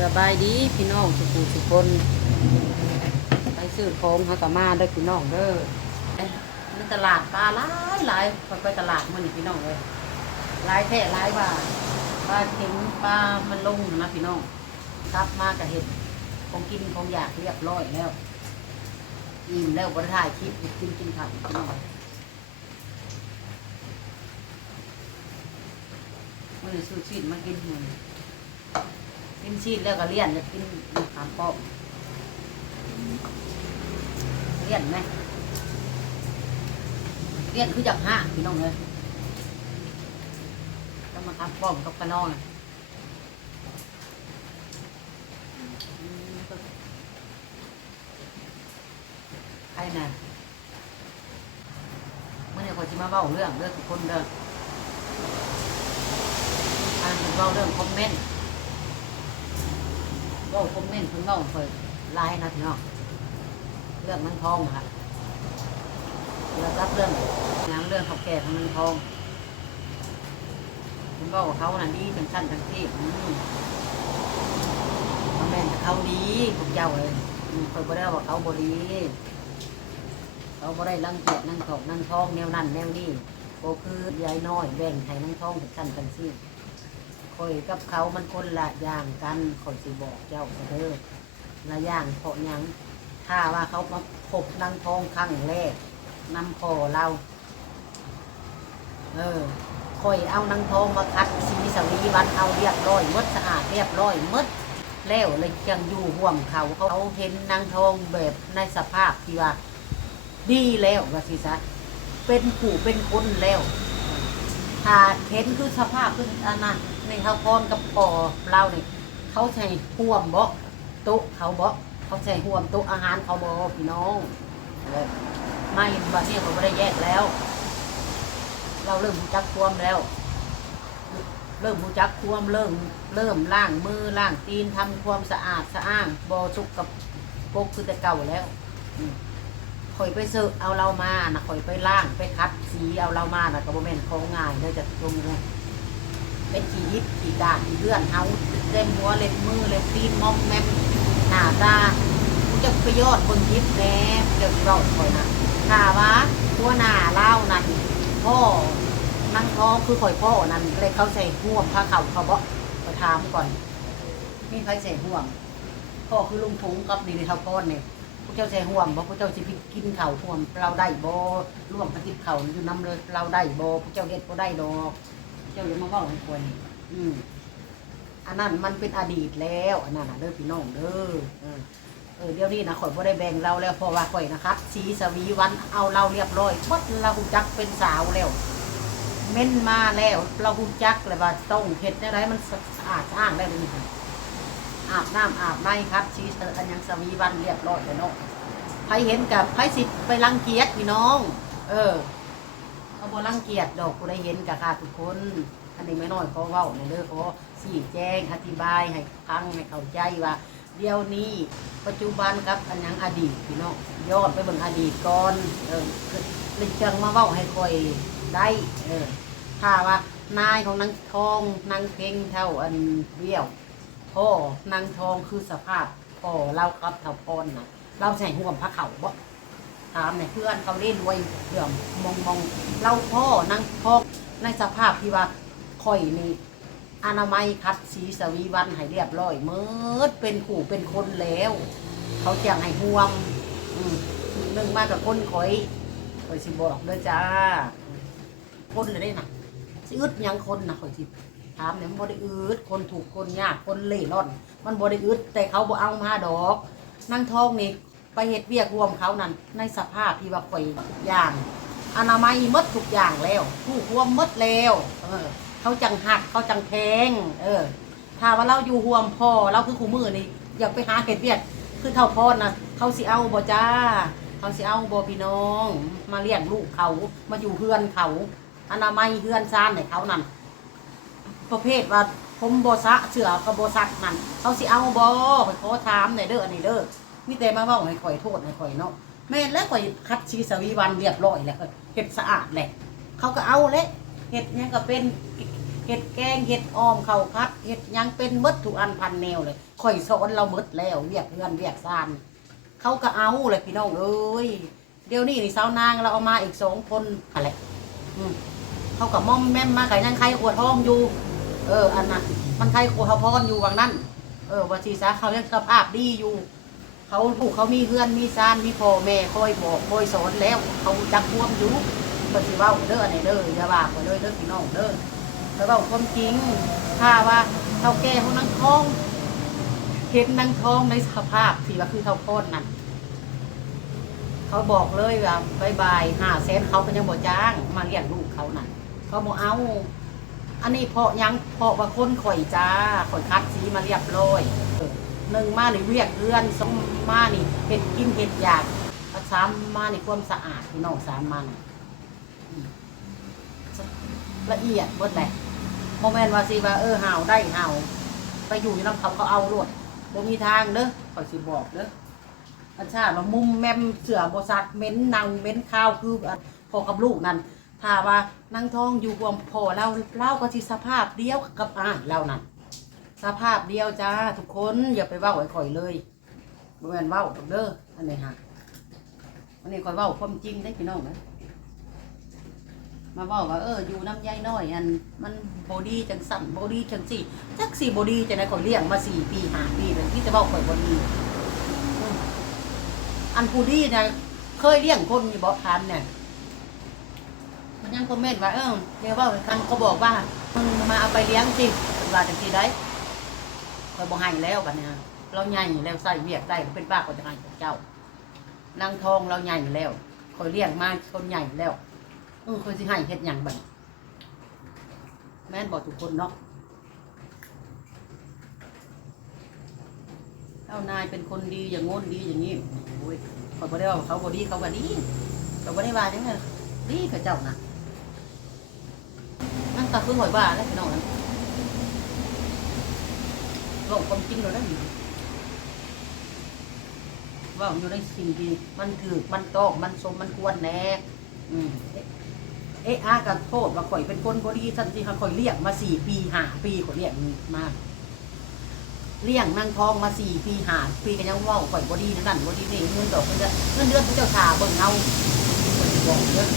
สบายดีพี่น้องทุกผู้ทุกคนไปซื้อของเขากับมาเด้อพี่น้องเด้อในตลาดปลาหลายหลายไปตลาดมันนี่พี่น้องเลยหลายแท้หลายบาปลาเข็งปลามันลงนะพี่น้องกลับมากับเห็ดของกินของอยากเรียบร้อยแล้วอิ่มแล้วบริถ่ายคลิปกินกินข้าวพี่น้องมันเลยซื้อชีสมากินมือ กินชีสแล้วก็เลี่ยนจะกินขามป้อมเลี่ยนไหมเลี่ยนคือจากห้าพี่น้องเลยต้องมาขามป้อมกับกระนองน่ะอืมใครน่ะเมื่อเนี่ยคอจะมาเบ้าเรื่องเรื่องทุกคนเด้ออ่านเป็นเบ้าเรื่องคอมเมนต์ ว่าคอมเมนต์เพิ่งเว่าเปิดไลน์นะพี่น้องเรื่องมันทองค่ะเรื่องรับเรื่องงานเรื่องเขาแก่ของมันทองผมบอกว่าเขาน่ะดีเป็นชั้นทั้งที่อืมคอมเมนต์เขาดีพวกเจ้าเลยอืมเพิ่นบ่ได้ว่าเขาบ่ดีเขาบ่ได้รังเกียจนั่งถอกนั่งทองแนวนั้นแนวนี้ก็คือยายน้อยแบ่งให้นั่งทองเป็นชั้นทั้งที่ ข่อยกับเขามันคนละอย่างกันข่อยสิบอกเจ้าเด้อละอย่างเพราะหยังถ้าว่าเขามาพบนางทองครั้งแรกนำพอเรา เออข่อยเอานางทองมาคัดสีสวีวันเอาเรียบร้อยมดสะอาดเรียบร้อยมดแล้วเลยยังอยู่ห่วมเขาเขาเขาเห็นนางทองแบบในสภาพที่ว่า ดีแล้วว่าสิซะเป็นผู้เป็นคนแล้วถ้าเห็นคือสภาพคืออันนั้น ในเขาพรกับปอเราเนี่ยเขาใช้ห่วมบ่โต๊ะเขาบ่เขาใช้ห่วมโต๊ะอาหารเขาบ่พี่น้องไม่บัดนี้เขาไม่ได้แยกแล้ว เราเริ่มรู้จักความแล้ว เริ่มรู้จักความเริ่มเริ่มล้างมือล้างตีนทำความสะอาดสะอ้างบ่สุกกับปกคือแต่เก่าแล้วอืมข่อยไปซื้อเอาเรามานะข่อยไปล้างไปคัดสีเอาเรามานะก็บ่แม่นของง่ายเลยจะตรงนี้ เป็นขียิบขีดาดขีเลื่อนเฮาเต็มหัวเล็บมือเล็บตีนมอมแมมหน้าตาผู้จะไปยอดบนยิบแหน่เดี๋ยวเราข่อยนะถ้าว่าหัวหน้าเล่านั่นพ่อนั่งท้องคือข่อยพ่อนั่นเลยเขาใส่ห่วงผ้าเข่าเขาบ่ไปถามก่อนมีใครใส่ห่วงพ่อคือลุงทงกับนี่ในเท่าก้อนเนี่ยพระเจ้าใส่ห่วงบ่พระเจ้าสิไปกินเข้าห่วงเราได้บ่ร่วมปฏิบัติข้าอยู่น้ำเลยเราได้บ่พระเจ้าเฮ็ดบ่ได้ดอก จ้าอย่ามาเว้าให้คนอืมอันนั้นมันเป็นอดีตแล้วอันนั้นน่ะเด้อพี่น้องเด้อเออเออเดี๋ยวนี้นะข่อยบ่ได้แบ่งเราแล้วเพราะว่าข่อยนะครับสีสวีวันเอาเราเรียบร้อยหมดเราฮู้จักเป็นสาวแล้วเม่นมาแล้วเราฮู้จักเลยว่าต้องเฮ็ดจังไดมันสะอาดสะอ้างได้เลยนี่อาบน้ำอาบในครับชีสอันยังสวีวันเรียบร้อยแล้วเนาะใครเห็นกับใครสิไปรังเกียจพี่น้อง เออ เขาบ่รังเกียจดอกกูได้เห็นกับค่ะทุกคน อันนี้ไม่น้อยเพราะเว้าในเด้อเพราสี่แจ้งอธิบายให้ฟังให้เข้าใจว่า เดี๋ยวนี้ปัจจุบันครับอันยังอดีตพี่น้องย้อนไปเบิ่งอดีตก่อนเออเลยจังมาเว้าให้คอยได้เออถ้าว่านายของนางทองนางเพ่งเท่าอันเบี้ยวพ่อนางทองคือสภาพพ่อเล่ากับเท่าพรนะเราใส่ห่วมพระเขาบ่ ถามในอยเพื่อนเขาได้รวยเรื่องมองมองเราพ่อนางพ่อในสภาพที่ว่าค่อยนี่อนามัยคัดสีสวีวันให้เรียบร้อยเมิดเป็นขู่เป็นคนแล้ว เขาจะให้ห่วมอืมหนึ่งมากกับคนข่อยข่อยสิบอกเด้อจ้าคนเลยได้น่ะสิอึดยังคนน่ะข่อยสิถามเนี่ยมันบ่ได้อึดคนถูกคนยากคนเล่ร่อน มันบ่ได้อึดแต่เขาบ่เอามาดอก นั่งทองนี่ ไปเฮ็ดเวียกรวมเขานั่นในสภาพที่ว่าข่อยอย่างอนามัยมดทุกอย่างแล้วผู้ควมมดแล้วเออเขาจังหักเขาจังแพงเออ ถ้าว่าเราอยู่ห่วมพ่อเราคือคู่มือนี่อยากไปหาเฮ็ดเวียกคือเท่าพ่อนะเขาสิเอาบ่จ้า เขาสิเอาบ่พี่น้อง มาเลี้ยงลูกเขามาอยู่เฮือนเขาอนามัยเฮือนซ่านให้เขานั่นประเภทว่าผมโบซะเสือกับโบซักนั่นเขาสิเอาบอไปขอถามในอยเด้ออันนี้เด้อ มีแต่มาเว่าให้ข่อยโทษให้ข่อยเนาะแม่นแล้วข่อยคัดชีสวีวันเรียบร้อยแล้วเฮ็ดสะอาดแหละเขาก็เอาเลยเฮ็ดยังก็เป็นเห็ดแกงเห็ดอ้อมเขาวพัดเห็ดยังเป็นมดทุกอันพันแนวเลยข่อยสอนเรามดแล้วเรียกเพื่อนเรียกซานเขาก็เอาเลยพี่น้องเอ้ยเดี๋ยวนี้นี่สาวนางเราเอามาอีกสองคนอะไรเขากับม่อมแม่มมาไก่ยังใครขวดท้องอยู่ เอออันน่ะมันใครขวดเขาพรอยู่วังนั้นเออวัชีซะเขายังสภาพดีอยู่ เขาถูกเขามีเพื่อนมีซานมีพ่อแม่คอยบอกคอยสอนแล้ว เขาจักท่วมอยู่เปิดสิว่าเด้ออันไหนเด้ออย่าว่าไปเลยเด้อพี่น้องเด้อแล้วเว่าความจริงถ้าว่าเท่าแก่เขานั่งท้องเห็นนั่งท้องในสภาพที่ว่าคือเท่าโคตรนั่นเขาบอกเลยว่าบายบายห้าแสนเขาก็ยังบ่จ้าง มาเลี้ยงลูกเขานั่นเขาบอกเอาอันนี้เพาะยังเพาะว่าคนข่อยจ้าข่อยคัดสีมาเรียบร้อย หนึ่งมาในเวียกเรือนสองมานี่เห็ดกินเห็ดอยากสามมาในความสะอาดพี่น้องสามมันละเอียดเบิดแหละโมเมนต์ว่าสิว่าเออห่าวได้ห่าวไปอยู่ในน้ำเขาเขาเอาลวดบ่มีทางเด้อขอยสิบอกเด้ออันชาติว่ามุมแมมเสือบสัตว์เม้นนางเม้นข้าวคือพอกับลูกนั่นถ้าว่านางทองอยู่รวมพอเราเล่าก็ที่สภาพเดียวกับอ้ายเรานั่น สภาพเดียวจ้าทุกคนอย่าไปว้าไอ้ข่อยเลยบ่แม่นว้าดอกเด้ออันนี้ฮะอันนี้ข่อยว้าความจริงได้พี่น้องนะมาว้าว่าเอออยู่น้ำยายน้อยอันมันบอดี้จังสั่นบอดี้จังสี่จักสี่บอดี้จังไดข่อยเลี้ยงมาสี่ปีห้าปีเลยที่จะว้าข่อยบอดี้อันผู้ดีนะเคยเลี้ยงคนอยู่บ่ทันเนี่ยมันยังคอมเมนต์ว่าเออเดี๋ยวว่าคันเขาบอกว่ามึงมาเอาไปเลี้ยงสิเว่าจังซี่ได้ คอยบ่ให้แล้วบัดเนี้ยเราใหญ่แล้วใส่เวียกได้เป็นบ้าก็จะให้เจ้านางทองเราใหญ่แล้วคอยเลี้ยงมาคนใหญ่แล้วเออคอยสิให้เฮ็ดหยังบัดแม่นบอกทุกคนเนาะเจ้านายเป็นคนดีอย่างงนดีอย่างนี้โอ้ยคอยบ่ได้ว่าเขาบ่ดีเขาก็ดีเขาบ่ได้ว่าจังไงดีกับเจ้านะนั่นก็คือหอยบ้าแล้วพี่น้องนั้น บอกความจริงเราได้อยู่ว่าอยู่ในสิ่งที่มันถือมันตอกมันสมมันควรแน่อืมเอ๊ะเอ๊ะอากับโทษว่าข่อยเป็นคนบดีทันทีค่ะข่อยเลี้ยงมาสี่ปีห้าปีข่อยเลี้ยงมากเลี้ยงนางทองมาสี่ปีห้าปีก็ยังว่าข่อยบดีนั่นบดีนี่เงินดอกเงินเดือนเงินเดือนพระเจ้าชาเบิ่งเอาข่อยสิบอกเด้อ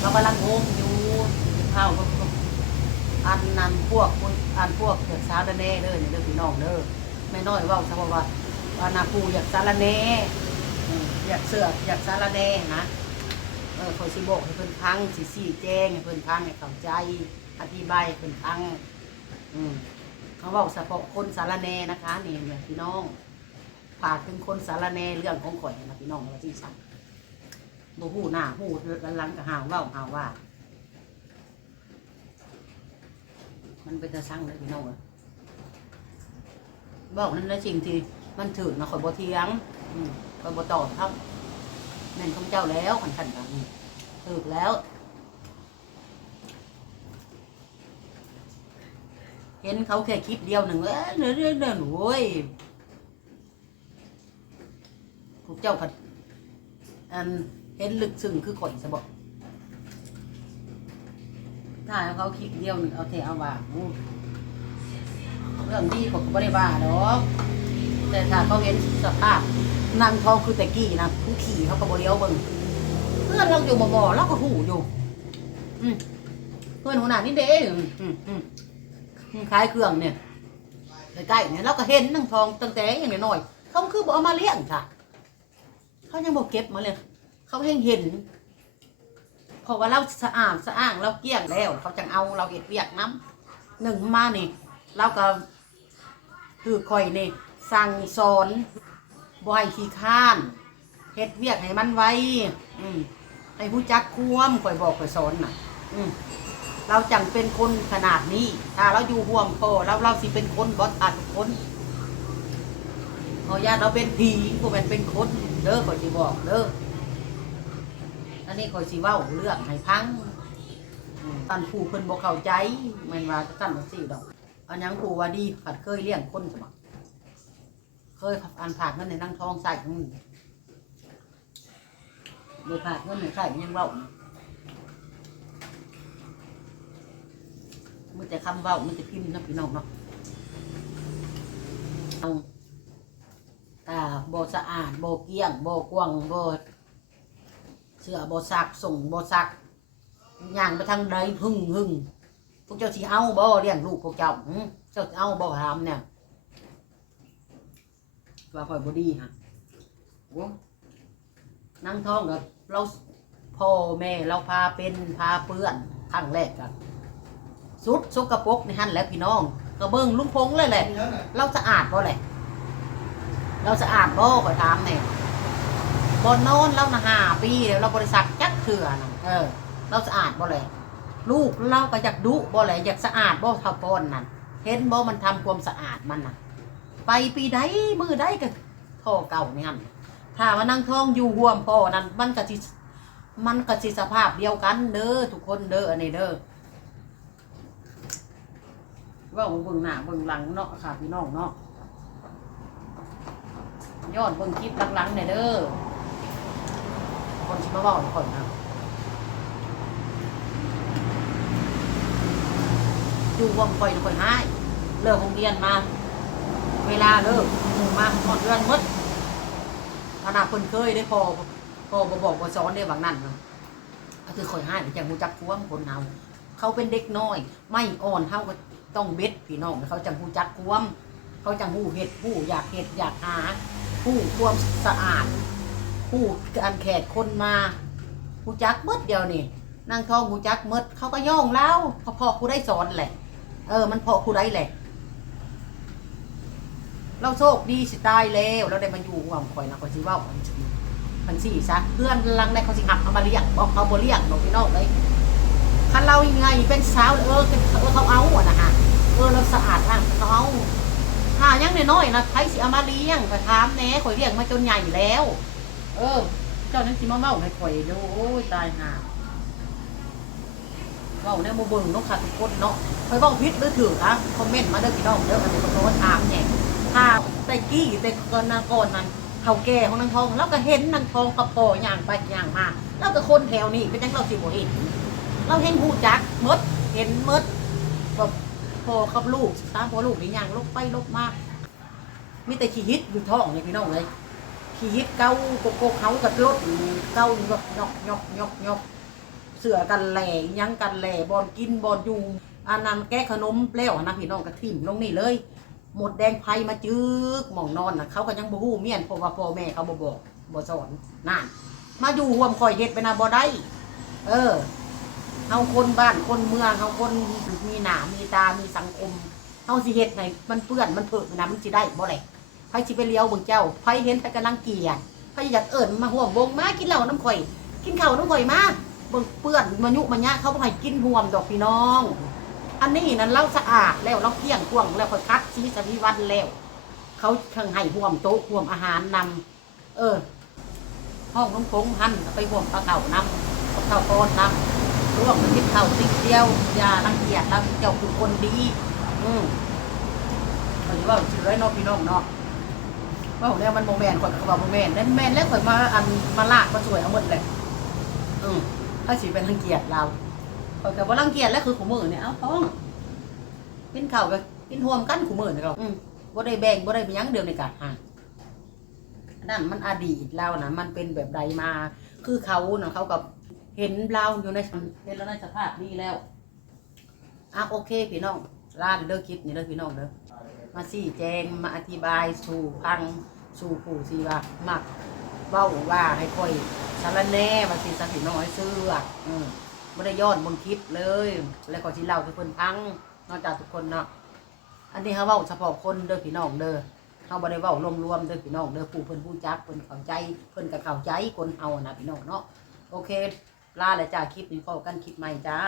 เรากำลังงงอยู่ข้าวก็ อันนั้นพวกคนอันพวกเกิดสารแน่เด้อเนี่ยเด้อพี่น้องเด้อแม่น้อยเว่าซะว่าว่าว่านาปูอยากสารแน่อืมอยากเสือกอยากสารแน่นะเออคอยสิบอกให้เพิ่นพังสิสี่แจ้งให้เพิ่นพังให้เข้าใจอธิบายให้เพิ่นพังอืมเขาเว่าเฉพาะคนสารแน่นะคะนี่เนี่ยพี่น้องฝากถึงคนสารแน่เรื่องของข่อยนะพี่น้องว่าที่สั่งบ่หูหน้าหูหลังก็หาวเว้าหาวว่า มันเป็นตะสั่งเลยพี่น้องบอกนั่นแหละสิ่งที่มันถือนะข่อยบ่เทียงข่อยบ่ตอบครับแม่นของเจ้าแล้วขันขันกันถือแล้ว เห็นเขาแค่คลิปเดียวหนึ่งเอ้ยเรื่อเรื่อยๆโว้ยพวกเจ้าผัดอันเห็นลึกซึ้งคือข่อยสะบอก ถ้าเขาคิดเดียวหนึ่งเอาแต่เอาว่าอู้เรื่องดีผมก็ไม่ได้ว่าหรอกแต่ถ้าเขาเห็นสภาพนางทองคือแต่กี้นะผู้ขี่เขาก็บเลี้ยวเบิ่งเพื่อนเราอยู่บ่บ่เราก็หูอยู่เพื่อนหัวหน้านี่เด้อืมอืมอืมขายเครื่องเนี่ยใกล้ๆเนี่ยเราก็เห็นนางทองตั้งแต่อย่างน้อยเขาคือบ่เอามาเลี้ยงค่ะ เขายังบอกเก็บมาเลย เขาเห็นเห็น เพราะว่าเราสะอาดสะอ้างเราเกลี้ยงแล้ว เขาจังเอาเราเห็ดเวียกน้ำหนึ่งมานี่เราก็คือคอยนี่สั่งสอนบ่อยขี้ข้านเฮ็ดเวียกให้มันไวอืมให้ผู้จักควมคอยบอกคอยสอนน่ะ อืมเราจังเป็นคนขนาดนี้ถ้าเราอยู่ห่วงโตเราเราสิเป็นคนบอสอาทุกคนขอญาตเราเป็นผีพวกมันเป็นคนเด้อขอยสิบอกเด้อ อันนี้คอยสิเว้าเรื่องให้พังตันผู้เพิ่นบ่เข้าใจแม่นว่าจะตันจังซี่ดอก อันยังผู้ว่าดีขัดเคยเลี้ยงคนสมัครเคยอันผากเงินในนั่งทองใส่อืมบ่ผากเงินในใส่ยังเว้ามันจะคำเว้ามันจะพิมพ์นะพี่น้องเนาะเอาตาบ่สะอาดบ่เกี้ยงบ่กว้างบ่ เสื้อบ่ซักส่งบ่ซักย่างไปทางใดหึ่งหึ่งพวกเจ้าสิเอาบ่เลี้ยงลูกพวกเจ้าหึเจ้าสิเอาบ่ถามเนี่ยว่าข่อยบ่ดีฮะโอ้นั่งท้องกับเราพ่อแม่เราพาเป็นพาเปื้อนครั้งแรกกันสุดสกปรกในหันแหล้วพี่น้อง ก็เบิ่งลุงพงเลยแหละ เราสะอาดบ่แหละ เราสะอาดบ่ข่อยถามแน่ บ่นอนเรานะห้าปีแล้วเราบริษัทจักเถื่อนะเออ เราสะอาดบ่แหละลูกเราก็อยากดุบ่แหละอยากสะอาดบ่เท่าปอนนั่นเห็นบ่มันทำความสะอาดมันน่ะ ไปปีใดมือใดก็ท่อเก่าเนี่หั่นถ้ามานั่งท้องอยู่ห่วมพ่อนั่นมันก็สิมันก็สิสภาพเดียวกันเด้อทุกคนเด้ออันนี้เด้อว่าเบิ่งหน้าเบิ่งหลังเนาะค่ะพี่น้องเนาะยอดเบิ่งคลิปหลังๆเนี่ยเด้อ คนสิมาเว้าให้คนนะอยู่วงคอยคอยให้เลิกโรงเรียนมา เวลาเลิกหมู่มาหมดเดือนหมดขนาดคนเคยได้พอพอบ่บอกบ่สอนได้บางนั่นเนาะก็คือคอยให้จังฮู้จักควมคนเฮาเขาเป็นเด็กน้อย ไม่อ่อนเฮาก็ต้องเบ็ดพี่น้องเขาจังฮู้จักควมเขาจังฮู้เฮ็ดฮู้อยากเฮ็ดอยากหาฮู้ควมสะอาด ฮู้การแขกคนมาฮู้จักเบิดเดียวนี่นางทองฮู้จักเมดเขาก็ย่องแล้วเขาพอกูได้สอนแหละ เออ มันพอกูได้แหละ เราโชคดีสิตายแล้วเราได้มาอยู่ห่วงคอยนะคอยสิว่ามันสิมันสี่ซะเพื่อนลังได้เขาสิหักเอามาเลี้ยงบอกเขาบ่เลี้ยงบอกพี่น้องเลยคันเรายังไงเป็นสาวเออเออเขาเอาอะนะฮะเออเราสะอาดร่างเขาเอาถ้ายังน้อยๆนะใครสิเอามาเลี้ยงไปถามแน่คอยเลี้ยงมาจนใหญ่แล้ว เออ เจ้านั้นสิมาเมาให้คอยดูโอ้ยตายห่าเว้าเนี่ยโมเบิ่งเนาะค่ะทุกคนเนาะคอยบอกพิษหรือถืออะคอมเมนต์มาเด้อพี่น้องเด้ออันนี้มันโน้ตถามแหน่ถ้าแต่กี้แต่ก่อนหนาก่อนนั้นเฒ่าแก่ของนางทองเราก็เห็นนางทองกับพ่อย่างไปย่างมาเราก็คนแถวนี้เป็นจังเราสิบ่เห็นเราเห็นหูจักหมดเห็นหมดแบบพ่อกับลูกตามพ่อลูกนี่ย่างลบไปลบมามีแต่ขี้ฮิตอยู่ท้องเลยพี่น้องเลย ขี้ฮิตเก้าโกโก้เขากับรถเก้าหยอกหยอกหยอกหยอกหยอกเสือกันแหล่ยังกันแหล่บอลกินบอลอยู่อันนั้นแก้ขนมเปรี้ยวนะพี่น้องกระทิ่มลงนี่เลย หมดแดงไพมาจึกหมองนอนนะเขาก็ยังบ่ฮู้เมียนเพราะว่าพ่อแม่เขาบ่บอกบ่สอนนั่นมาอยู่ห่วมคอยเฮ็ดไปนะบ่ได้ เออเฮาคนบ้านคนเมืองเฮาคนมีหน้ามีตามีสังคมเฮาสิเฮ็ดให้มันเปื้อนมันเผอะนะมันสิได้บ่แหละ ไผสิไปเลี้ยวเบิ่งเจ้าไผเห็นไผกำลังเกลียดไผอยากเอิ้นมาห่วมวงมากินเหล้าน้ำข่อย กินข้าวน้ำข่อยมาเบิ่งเปื้อนมายุมายะเขาบ่ให้กินห่วมดอกพี่น้อง อันนี้นั้นเราสะอาดแล้วเราเกลี้ยงกวางแล้วค่อยคัดชีสวิวันแล้ว เขาเชิงให้ห่วมโต๊ะห่วมอาหารนำเออ ห้องน้องคงหันไปห่วมปลาเข่านำปลาเข่าปอนนำร่วมกันทิพเข่าติ๊กเดียวอย่ารังเกียจเราเจ้าคือคนดี อืมเขาจะว่าสิไรเนาะพี่น้องเนาะ ว่าของเนี่ยมันโมแมนข่อยก็บอกโมแมนนั่นแมนแล้วข่อยมาอันมาลากมาสวยเอาหมดเลยอืมถ้าสิเป็นรังเกียจเราเออแต่ว่ารังเกียจแล้วคือขูมือเนี่ยเอาท้องกินข้าวกับกินห่วมกันขูมือเนี่ยเราอืมบ่ได้แบ่งบ่ได้ไปยังเดียวในกะอะนั่นมันอดีตเรานะมันเป็นแบบใดมา คือเขาเนาะเขากับเห็นเราอยู่ในเห็นเราในสภาพนี้แล้วอะโอเคพี่น้องลาเด้อคลิปนี่เด้อพี่น้องเด้อ มาสี่แจงมาอธิบายสู่พังสู่ผู้สีว่ามักเว้าว่าให้ค่อยสารแน่ว่าสิสักสิน้อยเสื้ออืมไม่ได้ยอนบนคลิปเลย แล้วก็สิเล่าให้เพิ่นฟังนอกจากทุกคนเนาะอันนี้เขาเว้าเฉพาะคนเด้อพี่น้องเด้อเขาบ่ได้เว้ารวมๆเด้อพี่น้องเด้อผู้เพิ่นผู้จักเพิ่นเข้าใจเพิ่นก็เข้าใจคนเฮานะพี่น้องเนาะโอเคลาแล้วจ้าคลิปนี้พบกันคลิปใหม่จ้า